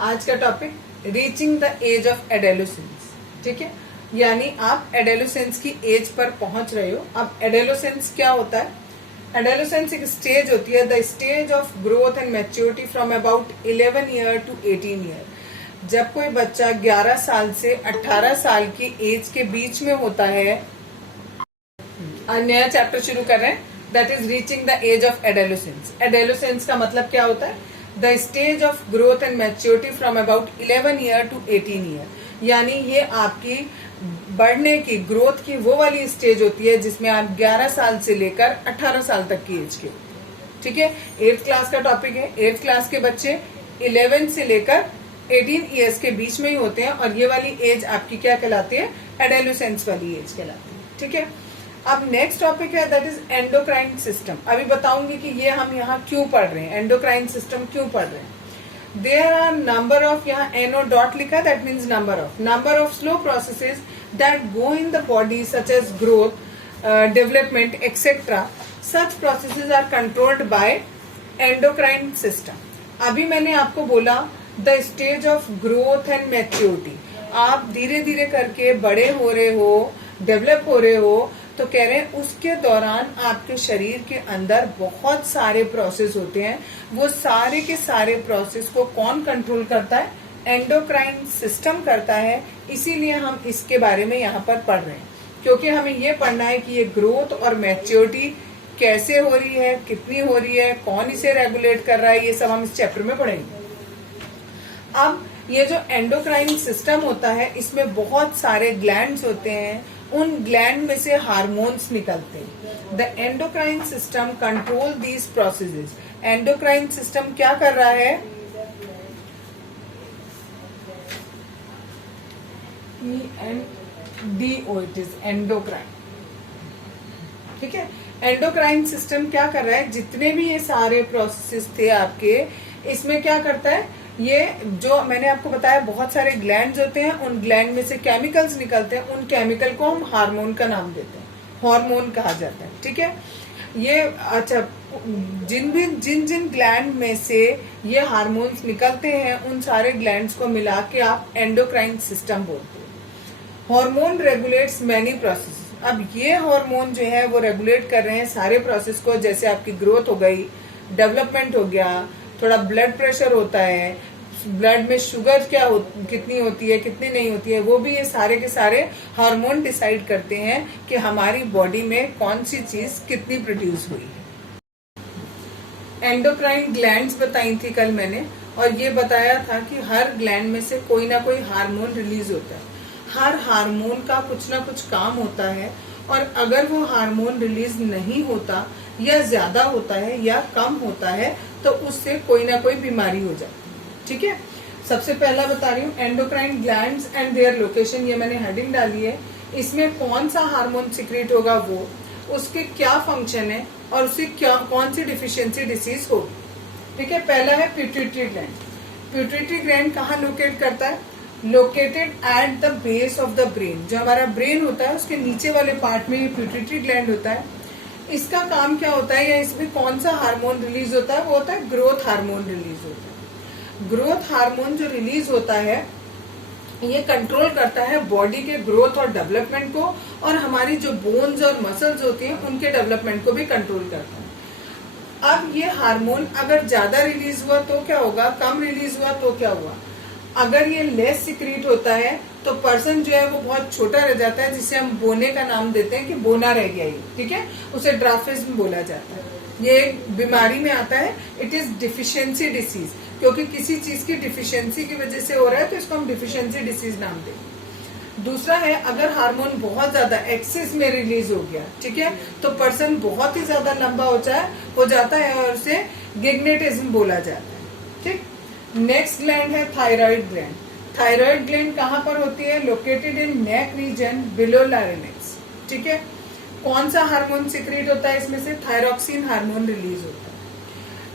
आज का topic reaching the age of adolescence. ठीक है, यानी आप एडोलेसेंस की एज पर पहुंच रहे हो। अब एडोलेसेंस क्या होता है? एडोलेसेंस एक स्टेज होती है, the stage of growth and maturity from about 11 year to 18 year. जब कोई बच्चा 11 साल से 18 साल की एज के बीच में होता है, नया चैप्टर शुरू कर रहे हैं, that is reaching the age of adolescence. Adolescence का मतलब क्या होता है? The stage of growth and maturity from about 11 year to 18 year. यानी ये आपकी बढ़ने की, ग्रोथ की वो वाली स्टेज होती है जिसमें आप 11 साल से लेकर 18 साल तक की एज के होते हैं। ठीक है, 8th क्लास का टॉपिक है। 8th क्लास के बच्चे 11 से लेकर 18 ईयर्स के बीच में ही होते हैं और ये वाली एज आपकी क्या कहलाती है? एडोलेसेंस वाली एज कहलाती है। ठीक है, अब नेक्स्ट टॉपिक है दैट इज एंडोक्राइन सिस्टम। अभी बताऊंगी कि ये हम यहाँ क्यों पढ़ रहे हैं, एंडोक्राइन सिस्टम क्यों पढ़ रहे हैं। देयर आर नंबर ऑफ, यहाँ एनओ डॉट लिखा है, that means number of slow processes that go in the body such as growth, development etcetera. Such processes are controlled by endocrine system. अभी मैंने आपको बोला the stage of growth and maturity. आप धीरे धीरे करके बड़े हो रहे हो, डेवलप हो रहे हो, तो कह रहे हैं उसके दौरान आपके शरीर के अंदर बहुत सारे प्रोसेस होते हैं। वो सारे के सारे प्रोसेस को कौन कंट्रोल करता है? एंडोक्राइन सिस्टम करता है। इसीलिए हम इसके बारे में यहाँ पर पढ़ रहे हैं, क्योंकि हमें ये पढ़ना है कि ये ग्रोथ और मैच्योरिटी कैसे हो रही है, कितनी हो रही है, कौन इसे रेगुलेट कर रहा है, ये सब हम इस चैप्टर में पढ़ेंगे। अब ये जो एंडोक्राइन सिस्टम होता है, इसमें बहुत सारे ग्लैंड्स होते हैं। उन ग्लैंड में से हार्मोन्स निकलते हैं। The endocrine system control these processes. Endocrine system क्या कर रहा है? ENDO, it is endocrine. ठीक है, एंडोक्राइन सिस्टम क्या कर रहा है? जितने भी ये सारे प्रोसेसेस थे आपके, इसमें क्या करता है? ये जो मैंने आपको बताया बहुत सारे ग्लैंड्स होते हैं, उन ग्लैंड में से केमिकल्स निकलते हैं। उन केमिकल को हम हार्मोन का नाम देते हैं, हार्मोन कहा जाता है। ठीक है, ये अच्छा, जिन जिन ग्लैंड में से ये हार्मोन्स निकलते हैं, उन सारे ग्लैंड्स को मिला के आप एंडोक्राइन सिस्टम बोलते हैं। Hormone regulates many process. अब ये हार्मोन जो है वो रेगुलेट कर रहे हैं सारे प्रोसेस को, जैसे आपकी ग्रोथ हो गई, डेवलपमेंट हो गया, थोड़ा ब्लड प्रेशर होता है, ब्लड में शुगर कितनी होती है, कितनी नहीं होती है, वो भी ये सारे के सारे हार्मोन डिसाइड करते हैं कि हमारी बॉडी में कौन सी चीज कितनी प्रोड्यूस हुई है। एंडोक्राइन ग्लैंड्स बताई थी कल मैंने, और ये बताया था कि हर ग्लैंड में से कोई ना कोई हार्मोन रिलीज होता है। हर हार्मोन का कुछ ना कुछ काम होता है, और अगर वो हार्मोन रिलीज नहीं होता, या ज्यादा होता है या कम होता है, तो उससे कोई ना कोई बीमारी हो जाती है। ठीक है, सबसे पहला बता रही हूँ endocrine glands and their location. ये मैंने हेडिंग डाली है। इसमें कौन सा हार्मोन सिक्रेट होगा, वो उसके क्या फंक्शन है, और उससे क्या कौन सी डिफिशियंसी डिसीज होगी। ठीक है, पहला है पिट्यूटरी ग्लैंड। पिट्यूटरी ग्लैंड कहाँ लोकेट करता है? Located at the base of the brain. जो हमारा ब्रेन होता है उसके नीचे वाले पार्ट में ये पिट्यूटरी ग्लैंड होता है। इसका काम क्या होता है, या इसमें कौन सा हार्मोन रिलीज होता है? वो होता है ग्रोथ हार्मोन रिलीज होता है। ग्रोथ हार्मोन जो रिलीज होता है, ये कंट्रोल करता है बॉडी के ग्रोथ और डेवलपमेंट को, और हमारी जो बोन्स और मसल्स होती हैं उनके डेवलपमेंट को भी कंट्रोल करता है। अब ये हार्मोन अगर ज्यादा रिलीज हुआ तो क्या होगा, कम रिलीज हुआ तो क्या हुआ? अगर ये लेस सिक्रीट होता है तो पर्सन जो है वो बहुत छोटा रह जाता है, जिसे हम बोने का नाम देते हैं कि बोना रह गया ये। ठीक है, उसे ड्राफिज्म बोला जाता है। ये एक बीमारी में आता है, इट इज डिफिशियंसी डिसीज, क्योंकि किसी चीज की डिफिशियंसी की वजह से हो रहा है, तो इसको हम डिफिशियंसी डिसीज नाम देंगे। दूसरा है अगर हार्मोन बहुत ज्यादा एक्सेस में रिलीज हो गया, ठीक है, तो पर्सन बहुत ही ज्यादा लंबा हो जाता है और उसे गिग्नेटिज्म बोला जाता है। ठीक, नेक्स्ट ग्लैंड है थायराइड ग्लैंड। थायराइड ग्लैंड कहाँ पर होती है? Located in neck region below larynx. ठीक है, कौन सा हार्मोन सिक्रेट होता है? इसमें से थायरॉक्सिन हार्मोन रिलीज होता है।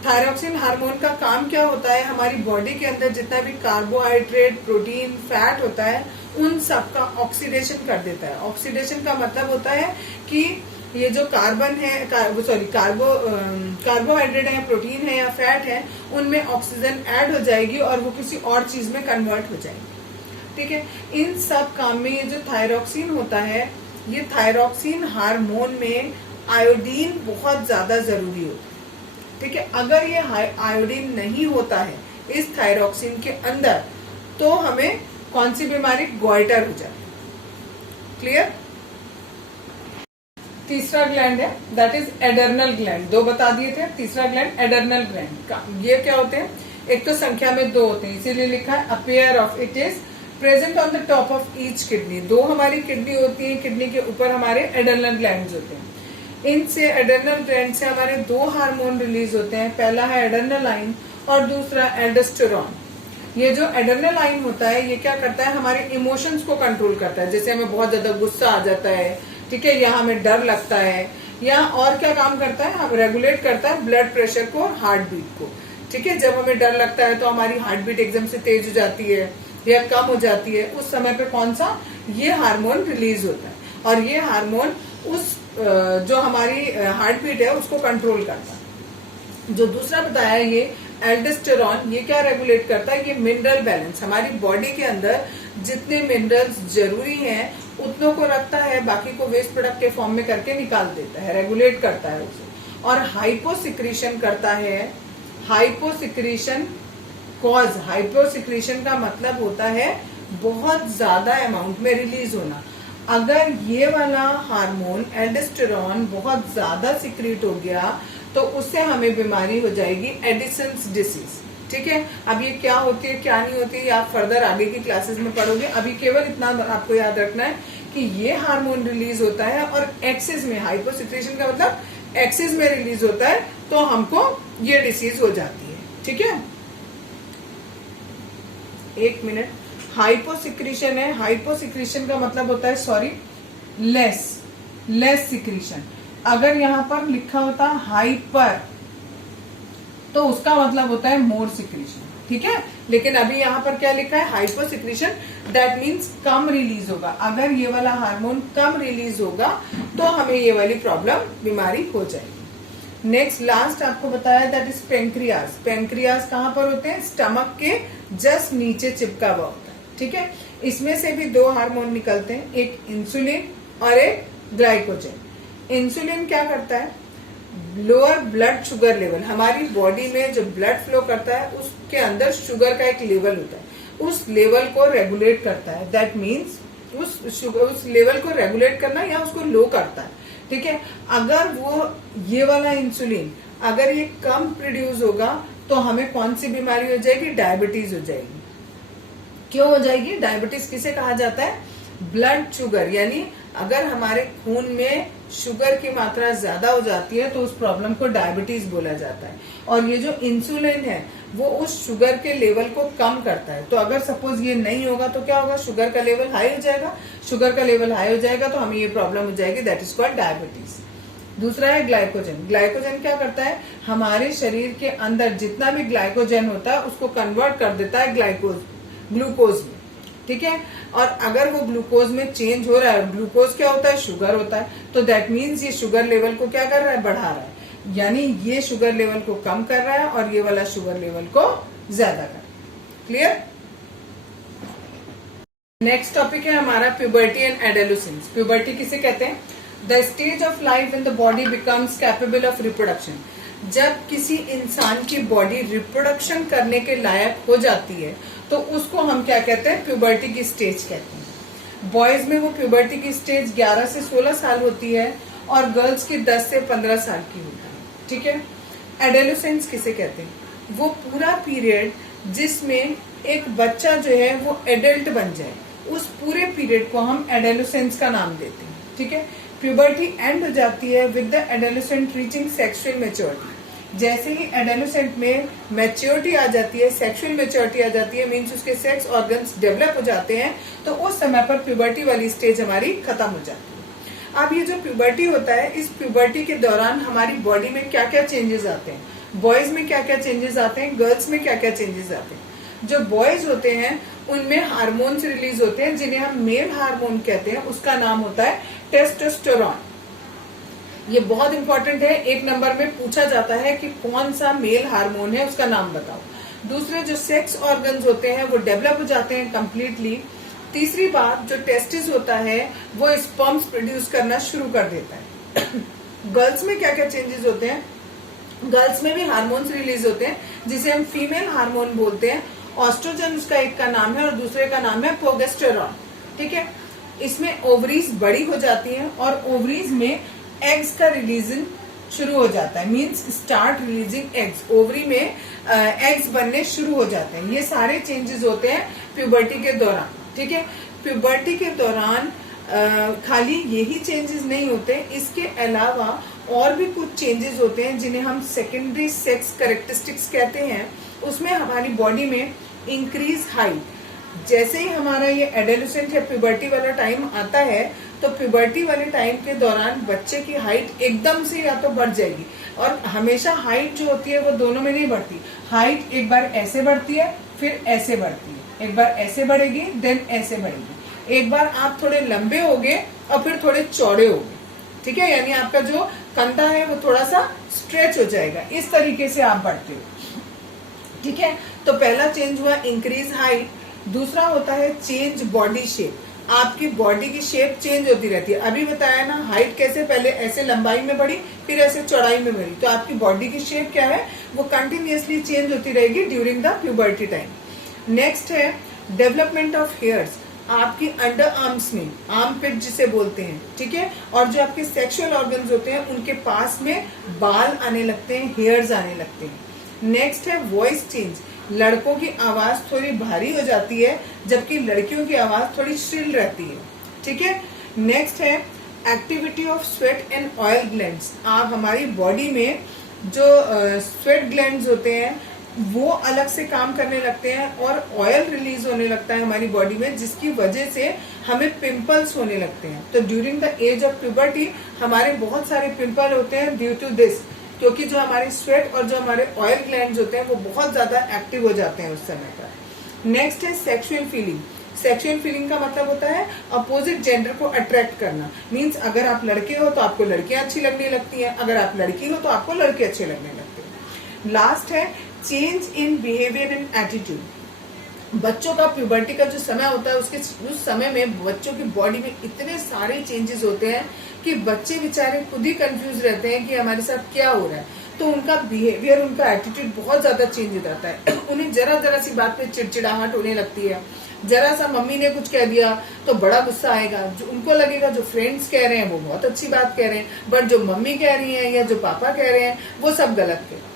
थायरॉक्सिन हार्मोन का काम क्या होता है? हमारी बॉडी के अंदर जितना भी कार्बोहाइड्रेट, प्रोटीन, फैट होता है, उन सब का ऑक्सीडेशन कर देता है। ऑक्सीडेशन का मतलब होता है कि ये जो कार्बन है, कार्बोहाइड्रेट है, प्रोटीन है या फैट है, उनमें ऑक्सीजन ऐड हो जाएगी और वो किसी और चीज में कन्वर्ट हो जाएगी। ठीक है, इन सब काम में ये जो थायरॉक्सिन होता है, ये थायरॉक्सिन हार्मोन में आयोडीन बहुत ज्यादा जरूरी होता है। ठीक है, अगर ये आयोडीन नहीं होता है इस थायरॉक्सिन के अंदर तो हमें कौन सी बीमारी, गोइटर हो जाती है। क्लियर। तीसरा ग्लैंड है दैट इज एडर्नल ग्लैंड, दो बता दिए थे। तीसरा ग्लैंड एडर्नल ग्लैंड, ये क्या होते हैं, एक तो संख्या में दो होते हैं, इसीलिए लिखा है a pair of, it is present on the top of each kidney. दो हमारी किडनी होती है, किडनी के ऊपर हमारे एडर्नल ग्लैंड्स होते हैं। इनसे एडर्नल ग्लैंड से हमारे दो हार्मोन रिलीज होते हैं, पहला है एड्रेनालाइन और दूसरा एल्डोस्टेरोन। ये जो एड्रेनालाइन होता है ये क्या करता है, हमारे इमोशंस को कंट्रोल करता है। जैसे हमें बहुत ज्यादा गुस्सा आ जाता है, ठीक है, या हमें डर लगता है, या और क्या काम करता है, हम रेगुलेट करता है ब्लड प्रेशर को और हार्ट बीट को। ठीक है, जब हमें डर लगता है तो हमारी हार्ट बीट एकदम से तेज हो जाती है या कम हो जाती है, उस समय पे कौन सा, ये हार्मोन रिलीज होता है और ये हार्मोन उस जो हमारी हार्ट बीट है उसको कंट्रोल करता है। जो दूसरा बताया है ये एल्डोस्टेरोन, ये क्या रेगुलेट करता है, ये मिनरल बैलेंस, हमारी बॉडी के अंदर जितने मिनरल्स जरूरी हैं उतनों को रखता है, बाकी को वेस्ट प्रोडक्ट के फॉर्म में करके निकाल देता है, रेगुलेट करता है उसे। और हाइपोसिक्रीशन करता है, हाइपोसिक्रीशन कॉज, हाइपोसिक्रीशन का मतलब होता है बहुत ज्यादा अमाउंट में रिलीज होना। अगर ये वाला हार्मोन एल्डोस्टेरोन बहुत ज्यादा सिक्रीट हो गया तो उससे हमें बीमारी हो जाएगी एडिसन्स डिसीज। ठीक है, अब ये क्या होती है क्या नहीं होती है आप फर्दर आगे की क्लासेस में पढ़ोगे। अभी केवल इतना आपको याद रखना है कि ये हार्मोन रिलीज होता है और एक्सेस में, हाइपोसिक्रीशन का मतलब एक्सेस में रिलीज होता है, तो हमको ये डिसीज हो जाती है। ठीक है, एक मिनट, हाइपोसिक्रीशन है, हाइपोसिक्रीशन का मतलब होता है लेस सिक्रीशन। अगर यहां पर लिखा होता हाइपर तो उसका मतलब होता है मोर सिक्रीशन। ठीक है, लेकिन अभी यहाँ पर क्या लिखा है, hyposecretion, that means come release होगा। अगर ये वाला हार्मोन कम रिलीज होगा तो हमें ये वाली प्रॉब्लम, बीमारी हो जाएगी। नेक्स्ट लास्ट आपको बताया दैट इज पेंक्रियाज। पेंक्रियाज कहाँ पर होते हैं, स्टमक के जस्ट नीचे चिपका हुआ होता है। ठीक है, इसमें से भी दो हार्मोन निकलते हैं, एक इंसुलिन और एक ग्लाइकोजन। इंसुलिन क्या करता है, लोअर ब्लड शुगर लेवल, हमारी बॉडी में जो ब्लड फ्लो करता है उसके अंदर शुगर का एक लेवल होता है, उस लेवल को रेगुलेट करता है। दैट मीन्स उस लेवल को रेगुलेट करना या उसको लो करता है। ठीक है, अगर वो ये वाला इंसुलिन अगर ये कम प्रोड्यूस होगा तो हमें कौन सी बीमारी हो जाएगी, डायबिटीज हो जाएगी। क्यों हो जाएगी, डायबिटीज किसे कहा जाता है, ब्लड शुगर, यानी अगर हमारे खून में शुगर की मात्रा ज्यादा हो जाती है तो उस प्रॉब्लम को डायबिटीज बोला जाता है। और ये जो इंसुलिन है वो उस शुगर के लेवल को कम करता है। तो अगर सपोज ये नहीं होगा तो क्या होगा, शुगर का लेवल हाई हो जाएगा, शुगर का लेवल हाई हो जाएगा तो हमें ये प्रॉब्लम हो जाएगी, दैट इज कॉल्ड डायबिटीज। दूसरा है ग्लाइकोजन। ग्लाइकोजन क्या करता है, हमारे शरीर के अंदर जितना भी ग्लाइकोजन होता है उसको कन्वर्ट कर देता है ग्लूकोज में। ठीक है, और अगर वो ग्लूकोज में चेंज हो रहा है, ग्लूकोज क्या होता है, शुगर होता है, तो दैट मीन्स ये शुगर लेवल को क्या कर रहा है, बढ़ा रहा है, यानी ये शुगर लेवल को कम कर रहा है और ये वाला शुगर लेवल को ज्यादा कर रहा है। क्लियर। नेक्स्ट टॉपिक है हमारा प्यूबर्टी एंड एडोलेसेंस। प्यूबर्टी किसे कहते हैं, the stage of life in the body becomes capable of reproduction. जब किसी इंसान की बॉडी रिप्रोडक्शन करने के लायक हो जाती है तो उसको हम क्या कहते हैं, प्यूबर्टी की स्टेज कहते हैं। बॉयज में वो प्यूबर्टी की स्टेज 11 से 16 साल होती है और गर्ल्स की 10 से 15 साल की होती है। ठीक है, एडोलेसेंस किसे कहते हैं, वो पूरा पीरियड जिसमें एक बच्चा जो है वो एडल्ट बन जाए, उस पूरे पीरियड को हम एडोलेसेंस का नाम देते हैं। ठीक है, प्यूबर्टी एंड हो जाती है with the adolescent reaching sexual maturity. जैसे ही एडोलेसेंट में मैच्योरिटी आ जाती है, सेक्सुअल मैच्योरिटी आ जाती है, मीन्स उसके सेक्स ऑर्गन्स डेवलप हो जाते हैं, तो उस समय पर प्यूबर्टी वाली स्टेज हमारी खत्म हो जाती है। अब ये जो प्यूबर्टी होता है, इस प्यूबर्टी के दौरान हमारी बॉडी में क्या क्या चेंजेस आते हैं, बॉयज में क्या क्या चेंजेस आते हैं, गर्ल्स में क्या क्या चेंजेस आते हैं। जो बॉयज होते हैं उनमें हार्मोन्स रिलीज होते हैं जिन्हें हम मेल हार्मोन कहते हैं, उसका नाम होता है टेस्टोस्टेरोन। ये बहुत इंपॉर्टेंट है, 1 नंबर में पूछा जाता है कि कौन सा मेल हार्मोन है, उसका नाम बताओ। दूसरे जो सेक्स ऑर्गन्स होते हैं वो डेवलप हो जाते हैं कंप्लीटली। तीसरी बात, जो टेस्टिस होता है वो स्पर्म्स प्रोड्यूस करना शुरू कर देता है। गर्ल्स में क्या क्या चेंजेस होते हैं, गर्ल्स में भी हार्मोन्स रिलीज होते हैं जिसे हम फीमेल हार्मोन बोलते हैं। ऑस्ट्रोजन उसका एक का नाम है और दूसरे का नाम है प्रोजेस्टेरॉन, ठीक है। इसमें ओवरीज बड़ी हो जाती हैं और ओवरीज में एग्स का रिलीजन शुरू हो जाता है, means start releasing eggs. Ovary में एग्स बनने शुरू हो जाते हैं। ये सारे चेंजेस होते हैं प्यूबर्टी के दौरान, ठीक है। प्यूबर्टी के दौरान खाली यही चेंजेस नहीं होते, इसके अलावा और भी कुछ चेंजेस होते हैं जिन्हें हम सेकेंडरी सेक्स कैरेक्टरिस्टिक्स कहते हैं। उसमें हमारी बॉडी में इंक्रीज हाइट, जैसे ही हमारा ये एडोलेसेंट या प्यूबर्टी वाला टाइम आता है तो प्यूबर्टी वाले टाइम के दौरान बच्चे की हाइट एकदम से या तो बढ़ जाएगी, और हमेशा हाइट जो होती है वो दोनों में नहीं बढ़ती। हाइट एक बार ऐसे बढ़ती है, फिर ऐसे बढ़ती है, एक बार ऐसे बढ़ेगी, देन ऐसे बढ़ेगी। एक बार आप थोड़े लंबे होगे और फिर थोड़े चौड़े होगे, ठीक है, यानी आपका जो कंधा है वो थोड़ा सा स्ट्रेच हो जाएगा। इस तरीके से आप बढ़ते हो, ठीक है। तो पहला चेंज हुआ इंक्रीज हाइट। दूसरा होता है चेंज बॉडी शेप। आपकी बॉडी की शेप चेंज होती रहती है। अभी बताया ना, हाइट कैसे पहले ऐसे लंबाई में बढ़ी, फिर ऐसे चौड़ाई में बढ़ी, तो आपकी बॉडी की शेप क्या है वो कंटिन्यूअसली चेंज होती रहेगी during the puberty time. Next है डेवलपमेंट ऑफ हेयर्स। आपकी अंडर आर्म्स में, आर्म पिट जिसे बोलते हैं, ठीक है, और जो आपके सेक्सुअल ऑर्गन्स होते हैं उनके पास में बाल आने लगते हैं, हेयर्स आने लगते हैं। नेक्स्ट है वॉइस चेंज। लड़कों की आवाज थोड़ी भारी हो जाती है जबकि लड़कियों की आवाज थोड़ी श्रिल रहती है, ठीक है। नेक्स्ट है activity of sweat and oil glands. आप हमारी बॉडी में जो स्वेट ग्लैंड्स होते हैं वो अलग से काम करने लगते हैं और ऑयल रिलीज होने लगता है हमारी बॉडी में, जिसकी वजह से हमें पिंपल्स होने लगते हैं। तो during the age of puberty हमारे बहुत सारे पिंपल होते हैं ड्यू टू दिस, क्योंकि जो हमारे स्वेट और जो हमारे ऑयल ग्लैंड्स होते हैं वो बहुत ज्यादा एक्टिव हो जाते हैं उस समय पर। नेक्स्ट है सेक्सुअल फीलिंग। सेक्सुअल फीलिंग का मतलब होता है अपोजिट जेंडर को अट्रैक्ट करना। मीन्स अगर आप लड़के हो तो आपको लड़कियां अच्छी लगने लगती हैं, अगर आप लड़की हो तो आपको लड़के अच्छे लगने लगते हैं। लास्ट है change in behaviour and attitude. बच्चों का प्यूबर्टी का जो समय होता है उस समय में बच्चों की बॉडी में इतने सारे चेंजेस होते हैं कि बच्चे बेचारे खुद ही कंफ्यूज रहते हैं कि हमारे साथ क्या हो रहा है। तो उनका बिहेवियर, उनका एटीट्यूड बहुत ज्यादा चेंज हो जाता है। उन्हें जरा जरा सी बात पे चिड़चिड़ाहट होने लगती है। जरा सा मम्मी ने कुछ कह दिया तो बड़ा गुस्सा आएगा। जो उनको लगेगा जो फ्रेंड्स कह रहे हैं वो बहुत अच्छी बात कह रहे हैं, बट जो मम्मी कह रही है या जो पापा कह रहे हैं वो सब गलत कह रहे हैं,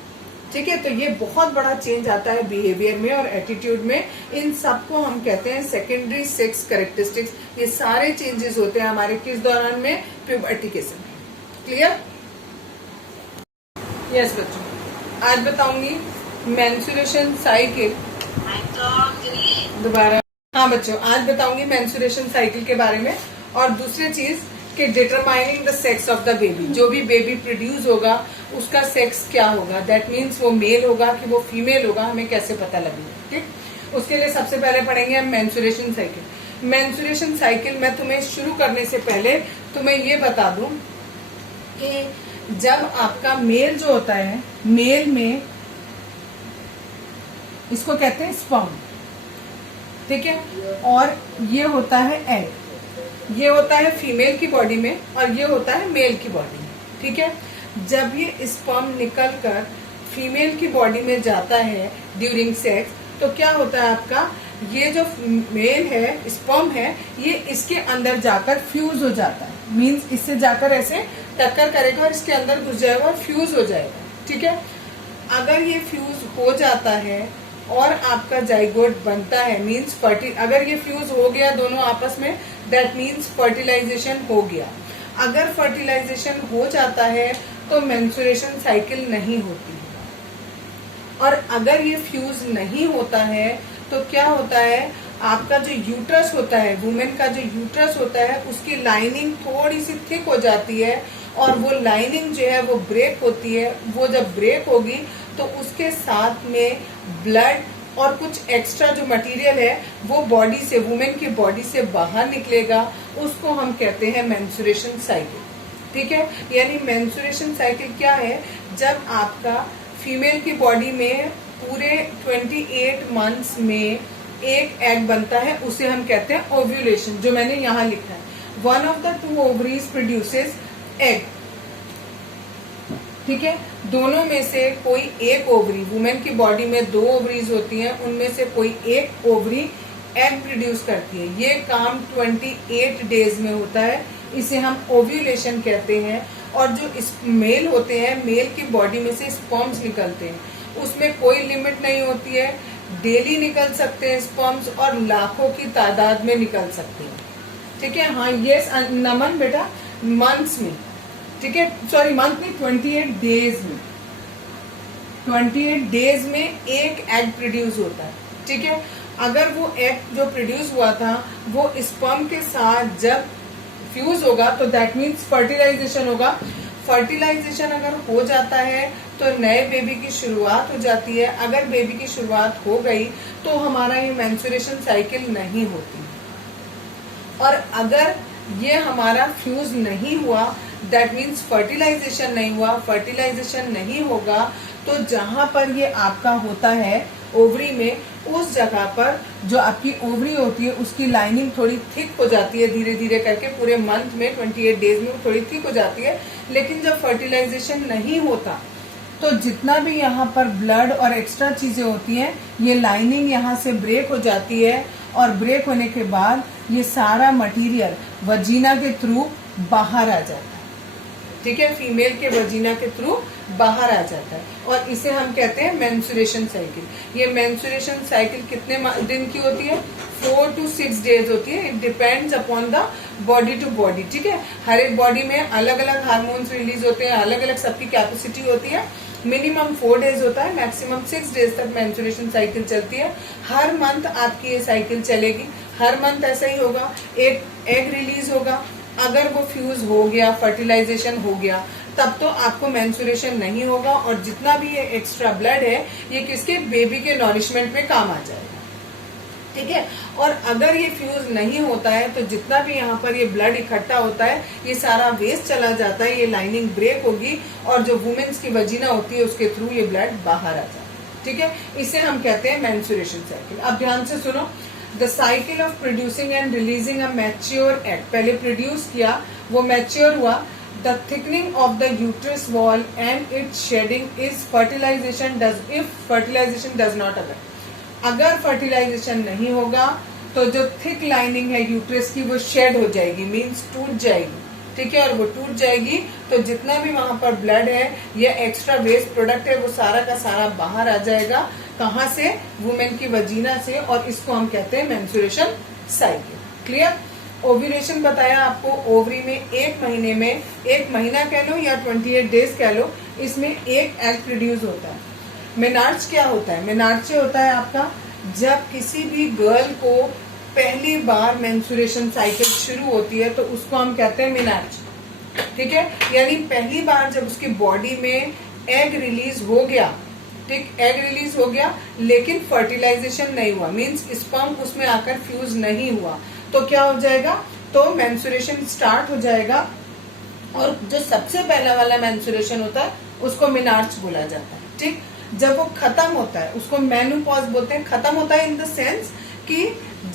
ठीक है। तो ये बहुत बड़ा चेंज आता है बिहेवियर में और एटीट्यूड में। इन सबको हम कहते हैं सेकेंडरी सेक्स कैरेक्टरिस्टिक्स। ये सारे चेंजेस होते हैं हमारे किस दौरान में, प्यूबर्टी के समय। क्लियर? यस बच्चों, आज बताऊंगी मेंस्ट्रुएशन साइकिल। दोबारा हाँ बच्चों, आज बताऊंगी मेंस्ट्रुएशन साइकिल के बारे में, और दूसरी चीज कि determining the sex of the baby. जो भी बेबी प्रोड्यूस होगा उसका सेक्स क्या होगा, दैट मीन्स वो मेल होगा कि वो फीमेल होगा, हमें कैसे पता लगेगा, ठीक। उसके लिए सबसे पहले पढ़ेंगे हम मेंस्ट्रुएशन साइकिल। मेंस्ट्रुएशन साइकिल में तुम्हें शुरू करने से पहले तुम्हें ये बता दूं कि जब आपका मेल जो होता है, मेल में इसको कहते हैं स्पर्म, ठीक है, और ये होता है एग। ये होता है फीमेल की बॉडी में और ये होता है मेल की बॉडी में, ठीक है। जब ये स्पर्म निकल कर फीमेल की बॉडी में जाता है ड्यूरिंग सेक्स, तो क्या होता है आपका, ये जो मेल है, स्पर्म है, ये इसके अंदर जाकर फ्यूज हो जाता है। मींस इससे जाकर ऐसे टक्कर करेगा और इसके अंदर घुस जाएगा और फ्यूज हो जाएगा, ठीक है। अगर ये फ्यूज हो जाता है और आपका जाइगोट बनता है, मींस अगर ये फ्यूज हो गया दोनों आपस में, दैट मीन्स फर्टिलाइजेशन हो गया। अगर फर्टिलाइजेशन हो जाता है तो मेंस्ट्रुएशन साइकिल नहीं होती है। और अगर ये फ्यूज नहीं होता है तो क्या होता है, आपका जो यूट्रस होता है, वुमेन का जो यूट्रस होता है, उसकी लाइनिंग थोड़ी सी थिक हो जाती है और वो लाइनिंग जो है वो ब्रेक होती है। वो जब ब्रेक होगी तो उसके साथ में ब्लड और कुछ एक्स्ट्रा जो मटेरियल है वो बॉडी से, वुमेन की बॉडी से बाहर निकलेगा। उसको हम कहते हैं मेंस्ट्रुएशन साइकिल, ठीक है। यानी मेंस्ट्रुएशन साइकिल क्या है, जब आपका फीमेल की बॉडी में पूरे 28 मंथ्स में एक एग बनता है, उसे हम कहते हैं ओव्यूलेशन, जो मैंने यहाँ लिखा है। One of the two ovaries produces egg, ठीक है। दोनों में से कोई एक ओवरी, वुमेन की बॉडी में 2 ओवरीज होती हैं, उनमें से कोई एक ओवरी एग प्रोड्यूस करती है। ये काम 28 डेज में होता है, इसे हम ओव्यूलेशन कहते हैं। और जो इस मेल होते हैं, मेल की बॉडी में से स्पर्म्स निकलते हैं, उसमें कोई लिमिट नहीं होती है, डेली निकल सकते हैं स्पर्म्स और लाखों की तादाद में निकल सकते हैं, ठीक है। हाँ ये नमन बेटा मंथ्स में, ठीक है, सॉरी मंथ में 28 डेज में, 28 डेज में एक एग प्रोड्यूस होता है, ठीक है। अगर वो एग जो प्रोड्यूस हुआ था वो स्पर्म के साथ जब फ्यूज होगा तो दैट मीन्स फर्टिलाइजेशन होगा। फर्टिलाइजेशन अगर हो जाता है तो नए बेबी की शुरुआत हो जाती है। अगर बेबी की शुरुआत हो गई तो हमारा ये मेंस्ट्रुएशन साइकिल नहीं होती। और अगर ये हमारा फ्यूज नहीं हुआ, दैट मीन्स फर्टिलाइजेशन नहीं हुआ, फर्टिलाइजेशन नहीं होगा, तो जहां पर ये आपका होता है ओवरी में, उस जगह पर जो आपकी ओवरी होती है उसकी लाइनिंग थोड़ी थिक हो जाती है, धीरे धीरे करके पूरे मंथ में 28 डेज में थोड़ी थिक हो जाती है। लेकिन जब फर्टिलाइजेशन नहीं होता तो जितना भी यहाँ पर ब्लड और एक्स्ट्रा चीजें होती हैं, ये लाइनिंग यहाँ से ब्रेक हो जाती है और ब्रेक होने के बाद ये सारा मटेरियल वजीना के थ्रू बाहर आ जाता है, ठीक है, फीमेल के वजीना के थ्रू बाहर आ जाता है और इसे हम कहते हैं मेंस्ट्रुएशन साइकिल। ये मेंस्ट्रुएशन साइकिल कितने दिन की होती है? 4 to 6 डेज होती है। It depends upon the body to body, ठीक है। हर एक बॉडी में अलग अलग हार्मोन्स रिलीज होते हैं, अलग अलग सबकी कैपेसिटी होती है। मिनिमम 4 डेज होता है, मैक्सिमम 6 डेज तक मेंस्ट्रुएशन साइकिल चलती है। हर मंथ आपकी ये साइकिल चलेगी, हर मंथ ऐसा ही होगा, एक एग रिलीज होगा। अगर वो फ्यूज हो गया, फर्टिलाइजेशन हो गया, तब तो आपको मेंस्ट्रुएशन नहीं होगा और जितना भी ये एक्स्ट्रा ब्लड है ये किसके, बेबी के नॉरिशमेंट में काम आ जाएगा, ठीक है। और अगर ये फ्यूज नहीं होता है तो जितना भी यहाँ पर ये ब्लड इकट्ठा होता है ये सारा वेस्ट चला जाता है, ये लाइनिंग ब्रेक होगी और जो वुमेन्स की वजीना होती है उसके थ्रू ये ब्लड बाहर आ जाता है, ठीक है। इसे हम कहते हैं मेंस्ट्रुएशन साइकिल। अब ध्यान से सुनो, the cycle of producing and releasing a mature egg, पहले प्रोड्यूस किया, वो मैच्योर हुआ, the thickening of the uterus wall and its shedding is fertilization if fertilization does not occur। अगर फर्टिलाइजेशन नहीं होगा तो जो थिक लाइनिंग है यूट्रस की वो शेड हो जाएगी, मीन्स टूट जाएगी, ठीक है। और वो टूट जाएगी तो जितना भी वहां पर ब्लड है या एक्स्ट्रा वेस्ट प्रोडक्ट है वो सारा का सारा बाहर आ जाएगा। कहाँ से? वुमेन की वजीना से, और इसको हम कहते हैं मेंस्ट्रुएशन साइकिल। क्लियर? ओव्यूलेशन बताया आपको, ओवरी में एक महीने में, एक महीना कह लो या 28 डेज कह लो, इसमें एक एग प्रोड्यूस होता है। मेनार्च क्या होता है? मेनार्च होता है आपका जब किसी भी गर्ल को पहली बार मेंस्ट्रुएशन साइकिल शुरू होती है तो उसको हम कहते हैं मेनार्च, ठीक है। यानी पहली बार जब उसकी बॉडी में एग रिलीज हो गया, ठीक, एग रिलीज हो गया लेकिन फर्टिलाइजेशन नहीं हुआ, मीन्स स्पर्म उसमें आकर फ्यूज नहीं हुआ, तो क्या हो जाएगा? तो मेंस्ट्रुएशन स्टार्ट हो जाएगा। और जो सबसे पहला वाला मेंस्ट्रुएशन होता है उसको मेनार्च बोला जाता है, ठीक। जब वो खत्म होता है उसको मेनोपॉज बोलते हैं। खत्म होता है इन द सेंस कि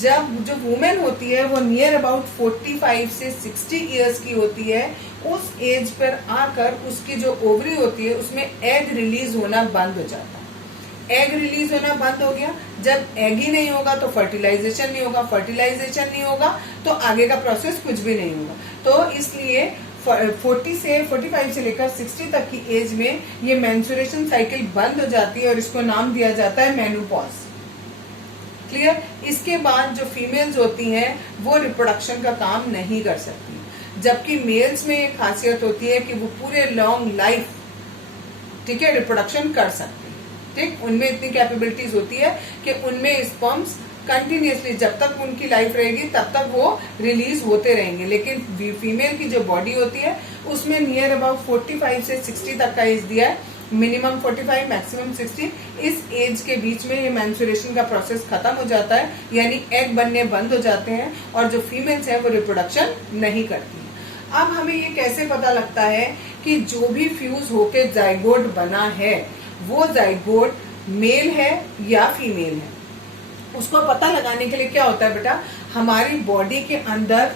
जब जो वुमेन होती है वो नियर अबाउट 45 से 60 इयर्स की होती है, उस एज पर आकर उसकी जो ओवरी होती है उसमें एग रिलीज होना बंद हो जाता है। एग रिलीज होना बंद हो गया, जब एग ही नहीं होगा तो फर्टिलाइजेशन नहीं होगा, फर्टिलाइजेशन नहीं होगा तो आगे का प्रोसेस कुछ भी नहीं होगा। तो इसलिए 45 से लेकर 60 तक की एज में ये मेंस्ट्रुएशन साइकिल बंद हो जाती है और इसको नाम दिया जाता है मेनोपॉज। क्लियर? इसके बाद जो फीमेल्स होती हैं वो रिप्रोडक्शन का काम नहीं कर सकती, जबकि मेल्स में एक खासियत होती है कि वो पूरे लॉन्ग लाइफ, ठीक है, रिप्रोडक्शन कर सकते हैं, ठीक। उनमें इतनी कैपेबिलिटीज होती है कि उनमें स्पर्म्स कंटिन्यूसली जब तक उनकी लाइफ रहेगी तब तक वो रिलीज होते रहेंगे। लेकिन फीमेल की जो बॉडी होती है उसमें नियर अबाउट 45 से 60 तक का एज दिया है, मिनिमम 45 मैक्सिमम 60। इस एज के बीच में ये मेंस्ट्रुएशन का प्रोसेस खत्म हो जाता है, यानी एग बनने बंद हो जाते हैं और जो फीमेल्स हैं वो रिप्रोडक्शन नहीं करती। अब हमें ये कैसे पता लगता है कि जो भी फ्यूज होके जाइगोट बना है वो जाइगोट मेल है या फीमेल है? उसको पता लगाने के लिए क्या होता है बेटा, हमारी बॉडी के अंदर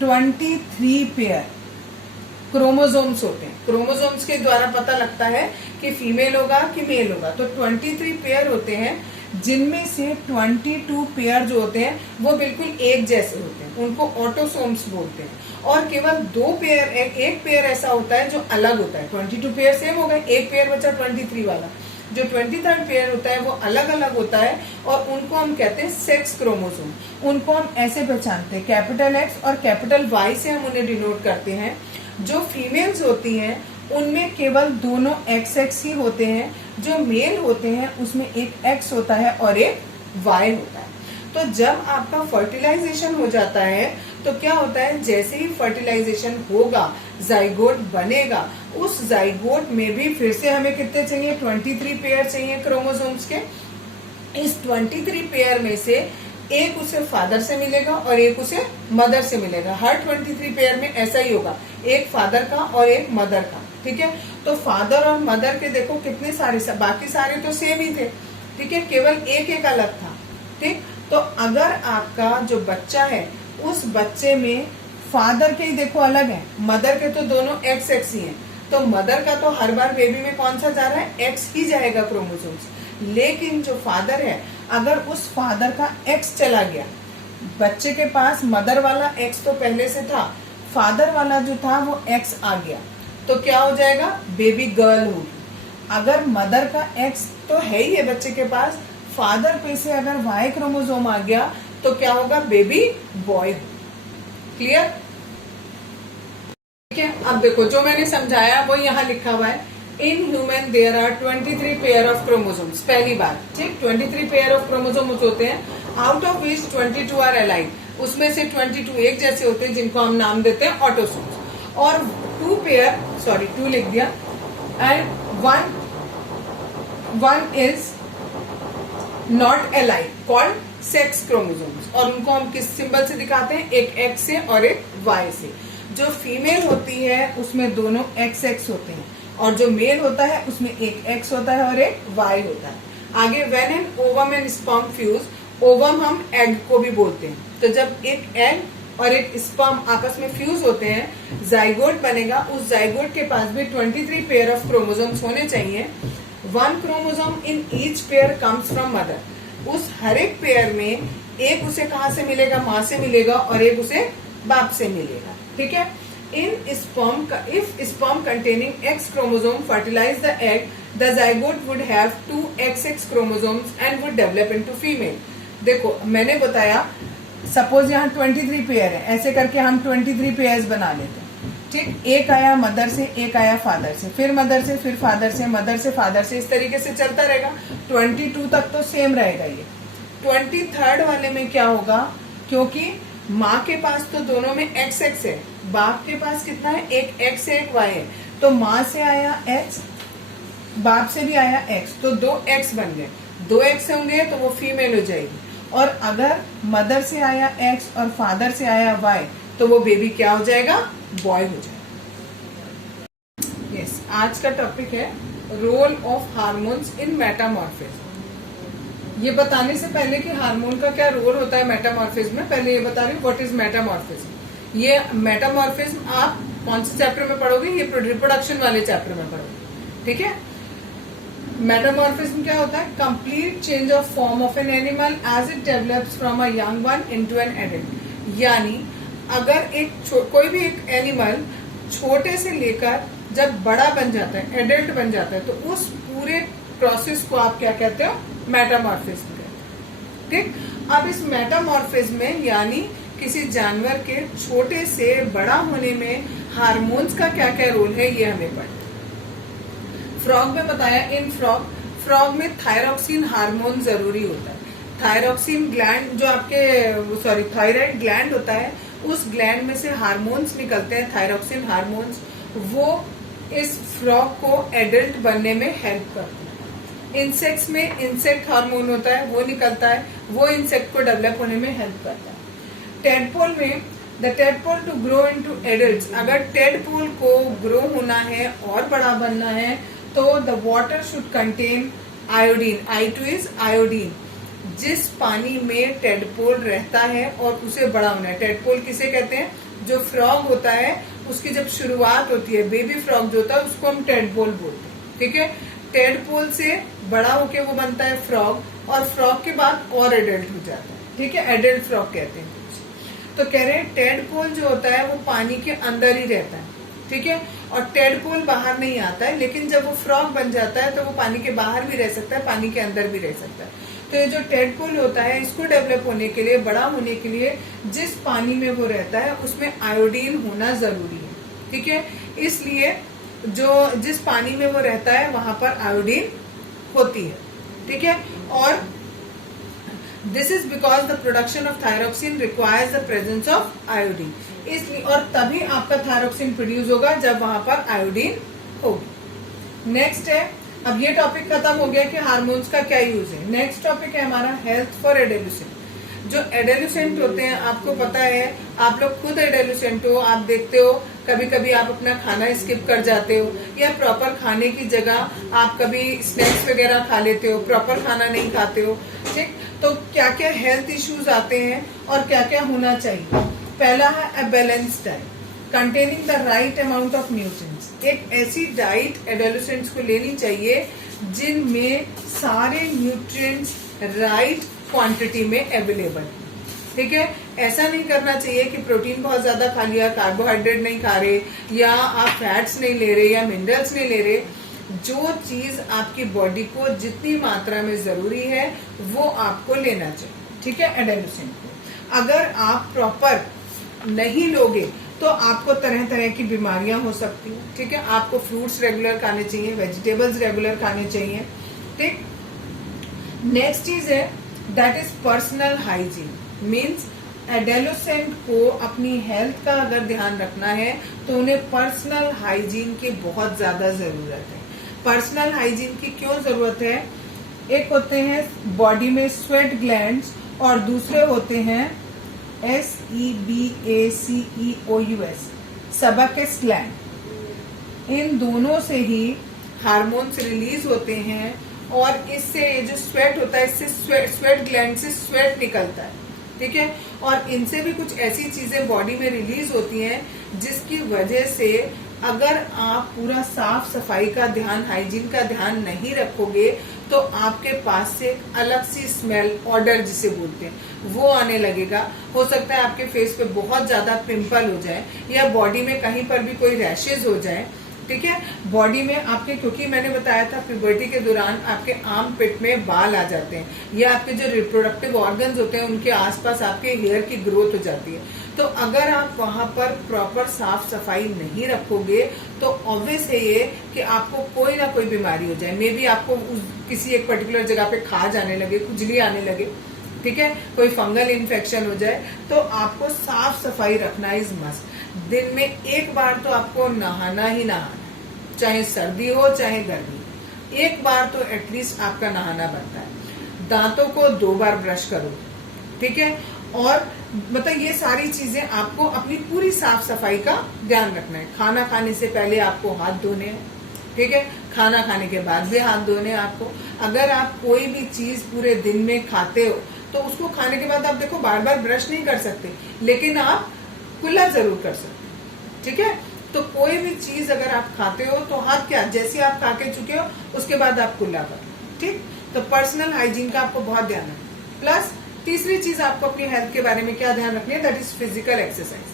23 पेयर क्रोमोसोम्स होते हैं। क्रोमोसोम्स के द्वारा पता लगता है कि फीमेल होगा कि मेल होगा। तो 23 पेयर होते हैं, जिनमें से 22 पेयर जो होते हैं वो बिल्कुल एक जैसे होते हैं, उनको ऑटोसोम्स बोलते हैं। और केवल 2 पेयर, एक पेयर ऐसा होता है जो अलग होता है। 22 पेयर सेम हो गए, एक पेयर बचा 23 वाला। जो 23rd पेयर होता है वो अलग अलग होता है और उनको हम कहते हैं सेक्स क्रोमोसोम। उनको हम ऐसे पहचानते हैं, कैपिटल X और कैपिटल Y से हम उन्हें डिनोट करते हैं। जो फीमेल्स होती हैं उनमें केवल दोनों XX ही होते हैं, जो मेल होते हैं उसमें एक X होता है और एक Y होता है। तो जब आपका फर्टिलाइजेशन हो जाता है तो क्या होता है, जैसे ही फर्टिलाइजेशन होगा जाइगोट बनेगा, उस जाइगोट में भी फिर से हमें कितने चाहिए, 23 पेयर चाहिए क्रोमोसोम्स के। इस 23 पेयर में से एक उसे फादर से मिलेगा और एक उसे मदर से मिलेगा। हर 23 पेयर में ऐसा ही होगा, एक फादर का और एक मदर का। ठीक है, तो फादर और मदर के देखो कितने सारे, बाकी सारे तो सेम ही थे। ठीक है, केवल एक एक अलग था। ठीक, तो अगर आपका जो बच्चा है उस बच्चे में फादर के ही देखो अलग है, मदर के तो दोनों XX ही हैं, तो मदर का तो हर बार बेबी में कौन सा जा रहा है, X ही जाएगा क्रोमोसोम्स। लेकिन जो फादर है, अगर उस फादर का X चला गया, बच्चे के पास मदर वाला X तो पहले से था, फादर वाला जो था वो X आ गया, तो क्या हो जाएगा, बेबी गर्ल होगी। अगर मदर का X तो है ही है बच्चे के पास, फादर पे से अगर Y क्रोमोसोम आ गया तो क्या होगा, बेबी बॉय होगा। क्लियर? ठीक है, अब देखो जो मैंने समझाया वो यहाँ लिखा हुआ है। In human there are 23 pair of chromosomes. पहली बात, ठीक, 23 पेयर ऑफ क्रोमोसोम्स होते हैं, out of which 22 are alike. उसमें से 22 एक जैसे होते हैं जिनको हम नाम देते हैं ऑटोसोम्स। और 2 लिख दिया, and one is not alike called sex chromosomes. और उनको हम किस सिंबल से दिखाते हैं, एक X से और एक Y से। जो फीमेल होती है उसमें दोनों XX होते हैं और जो मेल होता है उसमें एक X होता है और एक Y होता है। आगे, when an ovum and sperm fuse, ovum हम एग को भी बोलते हैं, तो जब एक एग और एक स्पर्म आपस में फ्यूज होते हैं, जाइगोट बनेगा। उस जाइगोट के पास भी 23 पेयर ऑफ क्रोमोसोम्स होने चाहिए। 1 chromosome in each pair comes from mother. उस हर एक पेयर में एक उसे कहाँ से मिलेगा, माँ से मिलेगा, और एक उसे बाप से मिलेगा। ठीक है, in sperm if sperm containing X chromosome fertilize the egg, the zygote would have 2 XX chromosomes and would develop into female. देखो मैंने बताया, सपोज यहाँ 23 पेयर है, ऐसे करके हम 23 पेयर्स बना लेते हैं। ठीक, एक आया मदर से, एक आया फादर से, फिर मदर से, फिर फादर से, मदर से फादर से, इस तरीके से चलता रहेगा। 22 तक तो सेम रहेगा ये। 23rd वाले में क्या होगा, क्योंकि माँ के पास तो दोनों में XX है, बाप के पास कितना है, एक X है एक Y है, तो माँ से आया X, बाप से भी आया X, तो 2 X बन गए। 2 X होंगे तो वो फीमेल हो जाएगी। और अगर मदर से आया X और फादर से आया Y, तो वो बेबी क्या हो जाएगा, बॉय हो जाएगा। यस, आज का टॉपिक है role of hormones in metamorphism. ये बताने से पहले कि हार्मोन का क्या रोल होता है मेटामॉर्फिज्म में, पहले ये बता रही हूँ व्हाट इज मेटामॉर्फिज्म। ये मेटामॉर्फिज्म आप कौन से चैप्टर में पढ़ोगे, ये रिप्रोडक्शन वाले चैप्टर में पढ़ोगे। ठीक है, मेटामॉर्फिज्म क्या होता है, complete change of form of an animal as it develops from a young one into an adult. यानी अगर कोई भी एक एनिमल छोटे से लेकर जब बड़ा बन जाता है, एडल्ट बन जाता है, तो उस पूरे प्रोसेस को आप क्या कहते हो, मेटामॉर्फिज्म कहते हैं। ठीक, अब इस मेटामॉर्फिज्म में यानी किसी जानवर के छोटे से बड़ा होने में हार्मोन्स का क्या क्या रोल है, ये हमें पढ़ना है। फ्रॉग में बताया, इन फ्रॉग में थायरॉक्सिन हार्मोन जरूरी होता है। थायरॉक्सिन ग्लैंड जो आपके थायराइड ग्लैंड होता है, उस ग्लैंड में से हार्मोन्स निकलते हैं, थायरॉक्सिन हार्मोन्स, वो इस फ्रॉग को एडल्ट बनने में हेल्प करते हैं। इंसेक्ट्स में इंसेक्ट हार्मोन होता है, वो निकलता है, वो इंसेक्ट को डेवलप होने में हेल्प करता है। टेडपोल में the tadpole to grow into adults, अगर टेडपोल को ग्रो होना है और बड़ा बनना है तो the water should contain iodine, I2 is iodine. जिस पानी में टेडपोल रहता है और उसे बड़ा होना है, टेडपोल किसे कहते हैं, जो फ्रॉग होता है उसकी जब शुरुआत होती है, बेबी फ्रॉग जो होता है उसको हम टेडपोल बोलते हैं, ठीक है। टेडपोल से बड़ा होके वो बनता है फ्रॉग, और फ्रॉग के बाद और एडल्ट हो जाता है, ठीक है, एडल्ट फ्रॉग कहते हैं। तो कह रहे हैं टेडपोल जो होता है वो पानी के अंदर ही रहता है, ठीक है, और टेडपोल बाहर नहीं आता है, लेकिन जब वो फ्रॉग बन जाता है तो वो पानी के बाहर भी रह सकता है, पानी के अंदर भी रह सकता है। तो ये जो टेडपोल होता है इसको डेवलप होने के लिए, बड़ा होने के लिए जिस पानी में वो रहता है उसमें आयोडीन होना जरूरी है, ठीक है। इसलिए जो जिस पानी में वो रहता है वहां पर आयोडीन होती है, ठीक है। और this is because the production of thyroxine requires the presence of iodine, इसलिए, और तभी आपका थायरोक्सिन प्रोड्यूस होगा जब वहां पर आयोडीन होगी। नेक्स्ट है, अब ये टॉपिक खत्म हो गया कि हार्मोन्स का क्या यूज है। नेक्स्ट टॉपिक है हमारा हेल्थ फॉर एडोलेसेंट। जो एडोलेसेंट होते हैं, आपको पता है, आप लोग खुद एडोलेसेंट हो, आप देखते हो कभी कभी आप अपना खाना स्किप कर जाते हो, या प्रॉपर खाने की जगह आप कभी स्नैक्स वगैरह खा लेते हो, प्रॉपर खाना नहीं खाते हो, ठीक। तो क्या क्या हेल्थ इश्यूज आते हैं और क्या क्या होना चाहिए। पहला है a balanced diet containing the right amount of nutrients. एक ऐसी डाइट एडोलेसेंट्स को लेनी चाहिए जिनमें सारे न्यूट्रिएंट्स राइट क्वांटिटी में अवेलेबल है, ठीक है। ऐसा नहीं करना चाहिए कि प्रोटीन बहुत ज्यादा खा लिया, कार्बोहाइड्रेट नहीं खा रहे, या आप फैट्स नहीं ले रहे, या मिनरल्स नहीं ले रहे। जो चीज आपकी बॉडी को जितनी मात्रा में जरूरी है वो आपको लेना चाहिए, ठीक है, एडोलेसेंट को। अगर आप प्रॉपर नहीं लोगे तो आपको तरह तरह की बीमारियां हो सकती हैं, ठीक है। आपको फ्रूट्स रेगुलर खाने चाहिए, वेजिटेबल्स रेगुलर खाने चाहिए, ठीक। नेक्स्ट चीज है that is personal hygiene. Means adolescent को अपनी हेल्थ का अगर ध्यान रखना है तो उन्हें पर्सनल हाइजीन की बहुत ज्यादा जरूरत है। पर्सनल हाइजीन की क्यों जरूरत है? एक होते हैं बॉडी में स्वेट ग्लैंड्स और दूसरे होते हैं SEBACEOUS सबकस ग्लैंड। इन दोनों से ही हार्मोन्स रिलीज होते हैं, और इससे ये जो स्वेट होता है, इससे स्वेट ग्लैंड से स्वेट निकलता है, ठीक है। और इनसे भी कुछ ऐसी चीजें बॉडी में रिलीज होती हैं जिसकी वजह से अगर आप पूरा साफ सफाई का ध्यान, हाइजीन का ध्यान नहीं रखोगे तो आपके पास से एक अलग सी स्मेल, ऑर्डर जिसे बोलते हैं, वो आने लगेगा। हो सकता है आपके फेस पे बहुत ज्यादा पिंपल हो जाए, या बॉडी में कहीं पर भी कोई रैशेज हो जाए, ठीक है। बॉडी में आपके, क्योंकि मैंने बताया था प्यूबर्टी के दौरान आपके आर्म पिट में बाल आ जाते हैं, या आपके जो रिप्रोडक्टिव ऑर्गन्स होते हैं उनके आसपास आपके हेयर की ग्रोथ हो जाती है। तो अगर आप वहां पर प्रॉपर साफ सफाई नहीं रखोगे तो ऑब्वियस है ये कि आपको कोई ना कोई बीमारी हो जाए। मे बी आपको किसी एक पर्टिकुलर जगह पे खाज आने लगे, खुजली आने लगे, ठीक है, कोई फंगल इन्फेक्शन हो जाए। तो आपको साफ सफाई रखना इज मस्ट। दिन में एक बार तो आपको नहाना ही नहाना, चाहे सर्दी हो चाहे गर्मी, एक बार तो एटलीस्ट आपका नहाना बनता है। दांतों को 2 बार ब्रश करो, ठीक है। और मतलब ये सारी चीजें आपको अपनी पूरी साफ सफाई का ध्यान रखना है। खाना खाने से पहले आपको हाथ धोने हैं, ठीक है, खाना खाने के बाद भी हाथ धोने हैं आपको। अगर आप कोई भी चीज पूरे दिन में खाते हो तो उसको खाने के बाद आप देखो बार बार ब्रश नहीं कर सकते, लेकिन आप कुल्ला जरूर कर सकते, ठीक है। तो कोई भी चीज अगर आप खाते हो तो हाथ क्या, जैसे आप खा के चुके हो उसके बाद आप कुल्ला करो, ठीक। तो पर्सनल हाइजीन का आपको बहुत ध्यान रखना है। प्लस तीसरी चीज आपको अपनी हेल्थ के बारे में क्या ध्यान रखनी है, that is physical exercise.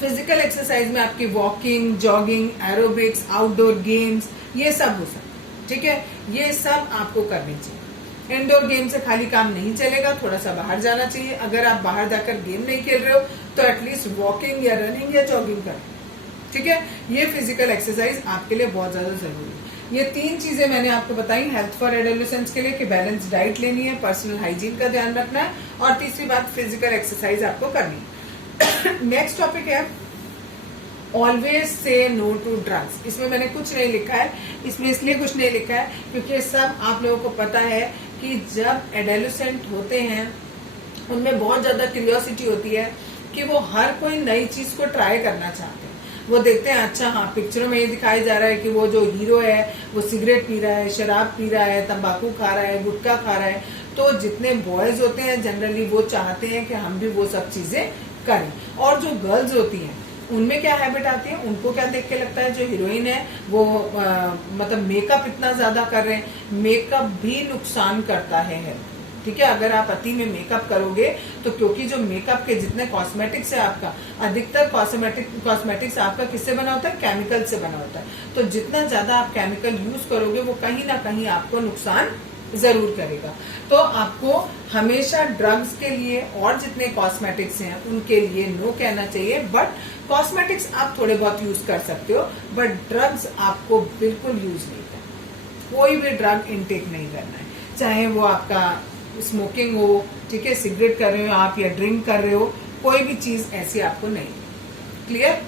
Physical exercise में आपकी walking, jogging, aerobics, outdoor games, ये सब हो सकता है, ठीक है। ये सब आपको करनी चाहिए। इंडोर गेम से खाली काम नहीं चलेगा, थोड़ा सा बाहर जाना चाहिए। अगर आप बाहर जाकर गेम नहीं खेल रहे हो तो एटलीस्ट वॉकिंग या रनिंग या जॉगिंग करें, ठीक है। ये फिजिकल एक्सरसाइज आपके लिए बहुत ज्यादा जरूरी है। ये 3 चीजें मैंने आपको बताई हेल्थ फॉर एडोलेसेंट्स के लिए, कि बैलेंस डाइट लेनी है, पर्सनल हाइजीन का ध्यान रखना है, और तीसरी बात फिजिकल एक्सरसाइज आपको करनी है। नेक्स्ट टॉपिक है always say no to drugs. इसमें मैंने कुछ नहीं लिखा है, इसमें इसलिए कुछ नहीं लिखा है क्योंकि सब आप लोगों को पता है कि जब एडोलेसेंट होते हैं उनमें बहुत ज्यादा क्यूरियोसिटी होती है कि वो हर कोई नई चीज को ट्राई करना चाहते हैं। वो देखते हैं अच्छा हाँ पिक्चरों में ये दिखाया जा रहा है कि वो जो हीरो है वो सिगरेट पी रहा है, शराब पी रहा है, तंबाकू खा रहा है, गुटखा खा रहा है। तो जितने बॉयज होते हैं जनरली वो चाहते हैं कि हम भी वो सब चीजें करें। और जो गर्ल्स होती हैं उनमें क्या हैबिट आती है, उनको क्या देख के लगता है जो हीरोइन है वो मतलब मेकअप इतना ज्यादा कर रहे हैं। मेकअप भी नुकसान करता है, ठीक है। अगर आप अति में मेकअप करोगे तो क्योंकि जो मेकअप के जितने कॉस्मेटिक्स है आपका, अधिकतर कॉस्मेटिक्स आपका किससे बना होता है, केमिकल से बना होता है। तो जितना ज्यादा आप केमिकल यूज करोगे वो कहीं ना कहीं आपको नुकसान जरूर करेगा। तो आपको हमेशा ड्रग्स के लिए और जितने कॉस्मेटिक्स हैं उनके लिए नो कहना चाहिए। बट कॉस्मेटिक्स आप थोड़े बहुत यूज कर सकते हो, बट ड्रग्स आपको बिल्कुल यूज नहीं करना। कोई भी ड्रग इनटेक नहीं करना है, चाहे वो आपका स्मोकिंग हो, ठीक है, सिगरेट कर रहे हो आप या ड्रिंक कर रहे हो, कोई भी चीज ऐसी आपको नहीं। क्लियर?